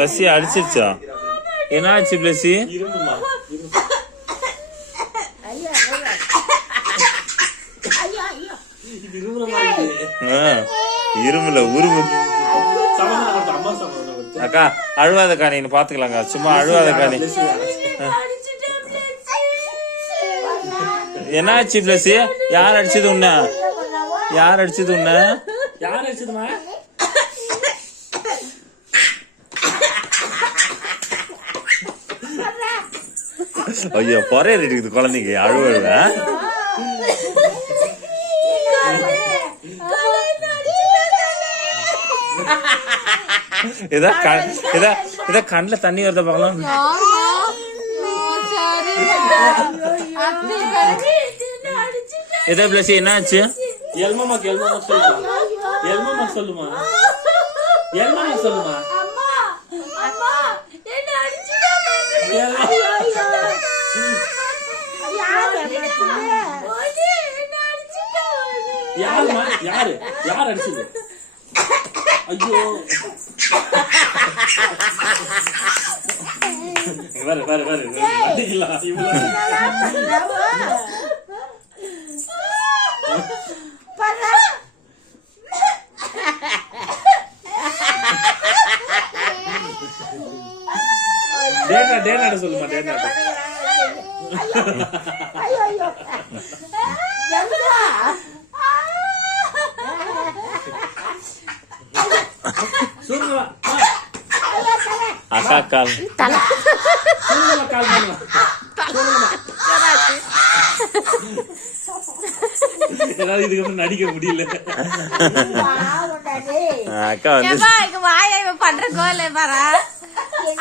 பிளஸி அடிச்சிருச்சா? என்ன ஆச்சு பிளஸ்ஸி இரும்புமா ஐயா இருமுல உருமு அக்கா அழுவாதக்கா நீங்க பாத்துக்கலாங்க. சும்மா அழுவாதக்கா நீ. Bless you, என்ன ஆச்சு யார் அடிச்சது உன்ன? யார் அடிச்சது உன்ன? யார் அடிச்சதுமா ஐயோ பொறைய இருக்குது குழந்தைங்க அழுவ இதா கண் இதா இதா கண்ணுல தண்ணி வருத பார்க்கலாம். இதா பிளஸ் என்னாச்சு? எல்மாமாக்கு எல்மாமா சொல்லுமா? எல்மாமா சொல்லுமா? எல்மாமா சொல்லுமா? யாருமா யாரு? யார்? அடிச்சது? ஐயோ. வேற வேற வேற இல்ல இவ்வளவு. டேட்டா டேட்டா சொல்லுமா டேட்டா ஐயோ ஐயோ எங்கடா சொல்லுமா அக்கா கால். சொல்லுமா கால் பண்ணுமா. ஏதாவது இதுக்கு அப்புறம் நடிக்க முடியல. அக்கா வந்து பண்ற கோலை பாரா.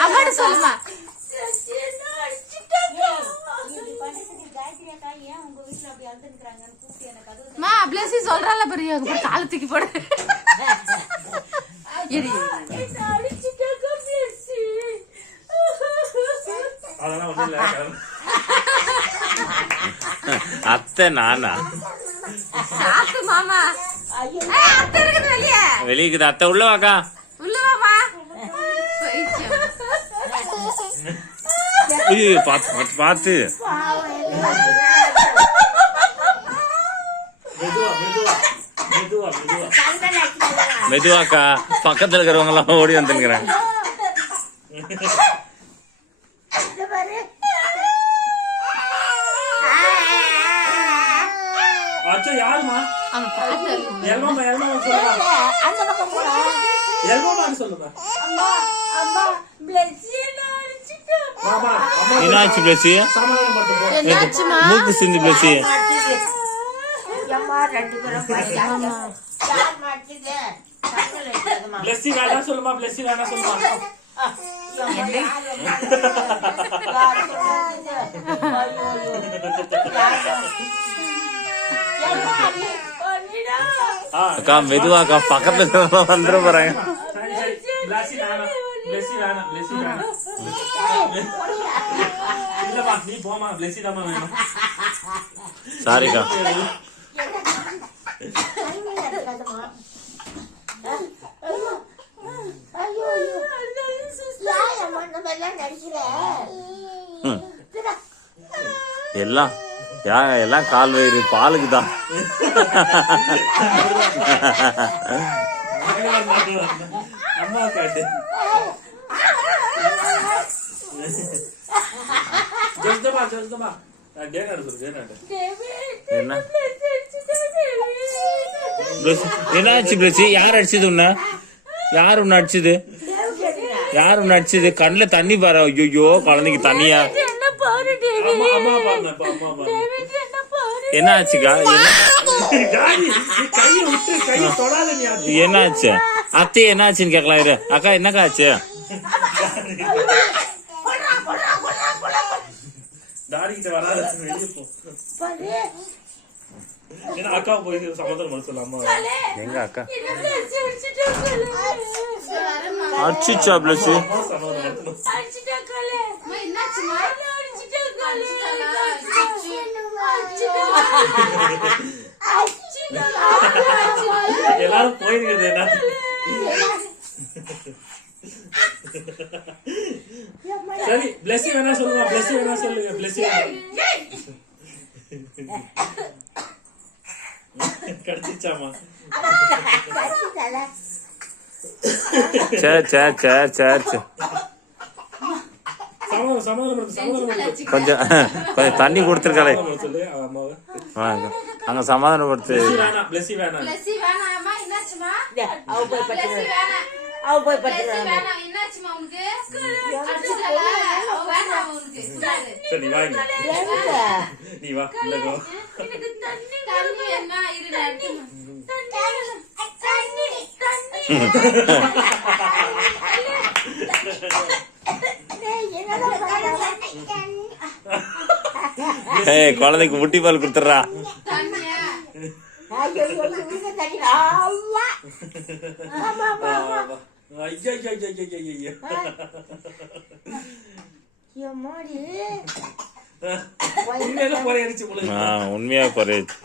அம்மாட்ட சொல்லுமா. அம்மா, பிளெஸி சொல்றாள பாரு, அங்க போய் காலை தூக்கி போடு. அத்தை நானா? சாத்து மாமா. அத்தை இருக்குது வெளியே. வெளியே அத்தை உள்ள வாக்கா. உள்ள வாமா. பார்த்து பார்த்து மெதுவாக்கா பக்கத்துல இருக்கிறவங்க எல்லாம் ஓடி வந்துருக்கிறாங்க அச்சோ என்னாச்சு பிளஸி சமாதானம் படுத்து போ என்னாச்சுமா? மூக்கு சிந்து பிளஸி அம்மா ரெண்டு பேரும் பையன் யார் மாட்டுது சங்கல் எடுத்ததுமா பிளஸ்ஸி வேணா சொல்லுமா. பிளஸ்ஸி வேணா சொல்லுமா ஆ. அக்கா மெதுவாக்கா பக்கத்துல இருக்கிறவங்க வந்துட போறாங்க இல்லப்பா நீ போமா வேணும் சாரிக்கா. எல்லாம் எல்லாம் கால் வயிறு பாலுக்கு தான் அம்மா காட்டு சொல்லு என்ன? பிளஸ் என்னாச்சு பிளஸ்? யார் அடிச்சது உன்ன? யார் உன்ன அடிச்சது? யார் உன்ன அடிச்சது? கண்ணுல தண்ணி பாரு ஐயோ குழந்தைக்கு தண்ணியா? என்ன பாரு டேவி. அம்மா அம்மா பாருங்க அப்பா, அம்மா பாருங்க. என்ன என்னாச்சு அத்தை என்னாச்சுன்னு கேட்கலாம் இரு. அக்கா என்னக்கா ஆச்சு? டாடி கிட்ட வராத வெளியே போ. ஏன்னா அக்கா போய் சமாதானம் பண்ண சொல்ல அம்மா எங்க அக்கா? என்ன பிளஸ் அடிச்சுட்டா அடிச்சுச்சா பிளஸ் அம்மா சமாதானம் பண்ணணும் அடிச்சுட்டா காலே என்னாச்சுமா? அடிச்சுட்டா காலே எல்லாரும் போயிருக்கிறது என்ன சரி பிளஸ்ஸி வேணா சொல்லுங்க பிளஸ்ஸி வேணா சொல்லுங்க பிளஸ்ஸி கடிச்சிச்சாமா சரி சரி சமாதானம் சமாதானம் சமாதானம் கொஞ்சம் கொஞ்சம் தண்ணி கொடுத்துருக்காளே அங்க சமாதானப்படுத்து. அவ போய் நீ வா ஏய் குழந்தைக்கு முட்டி பால் கொடுத்துட்றா. தண்ணியா? ஐயா ஐயா ஐயா ஐயா ஐயா ஐயோ மாடி உண்மையில குறையடிச்சு